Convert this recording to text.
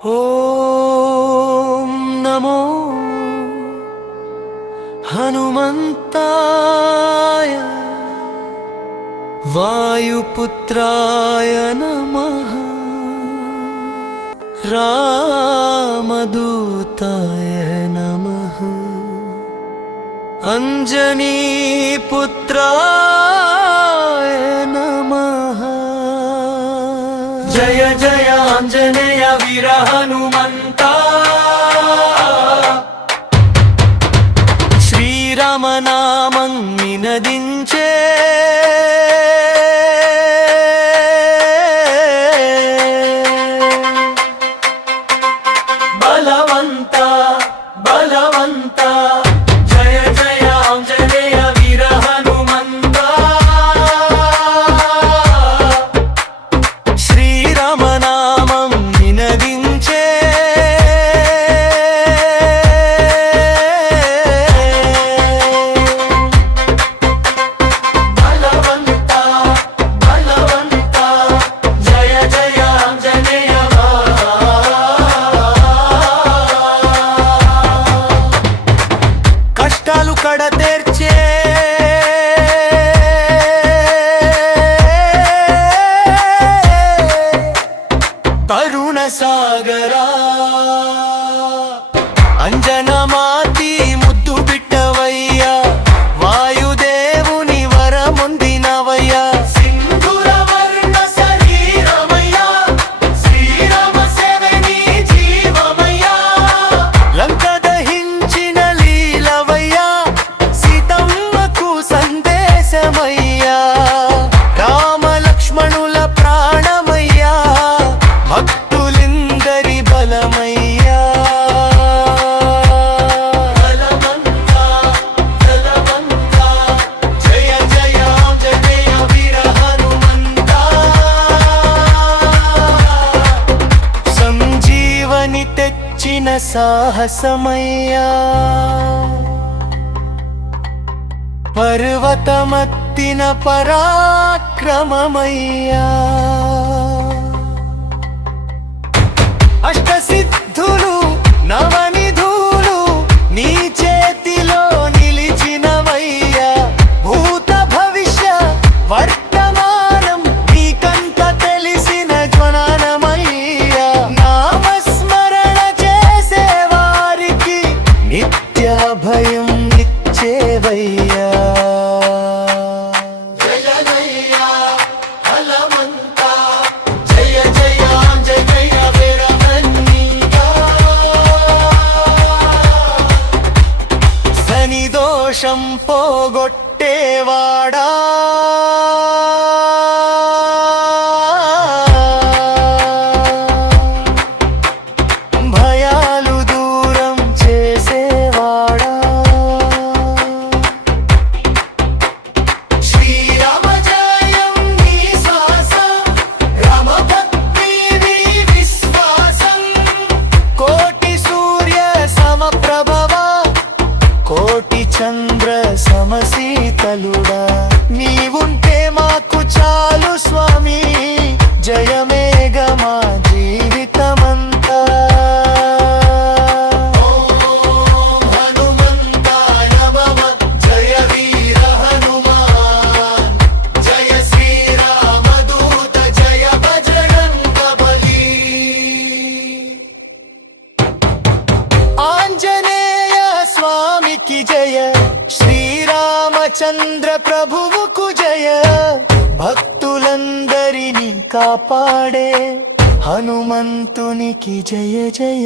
ఓం నమో హనుమంతాయ వాయుపుత్రాయ నమః రామదూతాయ నమః అంజనీపుత్రాయ నమః జయ జయ ఆంజనేయ వీర హనుమంతా శ్రీరామనామం నినదించే బలవంత బలవంత జయ జయ ఆంజనేయ వీర హనుమంతా శ్రీరామనామం నినదించే బలవంత బలవంత జయ జయ ఆంజనేయ కష్టాలు కడతేర్చే కరుణ సాగరా అంజనమాతి ముద్దు బిడ్డవయ్యా వాయుదేవుని వరముందినవయ్యా సింధూర వర్ణ శరీరమయ్యా శ్రీరామ సేవని జీవమయ్యా లంక దహించిన లీలవయ్యా సీతమ్మకు సందేశమయ్యా రామ లక్ష్మణుల ప్రాణమయ్యా భక్తులిందరి బలమయ్యా బలవంత బలవంత జయ జయ ఆంజనేయ వీర హనుమంతా సంజీవని తెచ్చిన సాహసమయ్యా పర్వతమత్తిన పరాక్రమమయ్యా అష్టసిద్ధులు నవనిధులు నీ చేతిలో నిలిచినవయ్యా భూత భవిష్య వర్తమానం నీకంత తెలిసిన జ్ఞానమయ్యా నామస్మరణ చేసే వారికి నిత్య భయం ఇచ్చేవయ్యా దోషం పోగొట్టేవాడా భయాలు దూరం చేసేవాడా శ్రీరామ జయం నీ శ్వాసం రామభక్తి నీ విశ్వాసం కోటి సూర్య సమప్రభవ కోటి చంద్ర సమశీతలుడా నీవుంటే మాకు చాలు స్వామి జయమేగ మా జీవితమంతా ఓం హనుమంతాయ నమః జయ వీర హనుమాన్ జయ శ్రీరామదూత జయ బజరంగ బలి ఆంజనేయ స్వామికి జయ శ్రీరామచంద్ర ప్రభువుకు జయ భక్తులందరినీ కాపాడే హనుమంతునికి జయ జయ.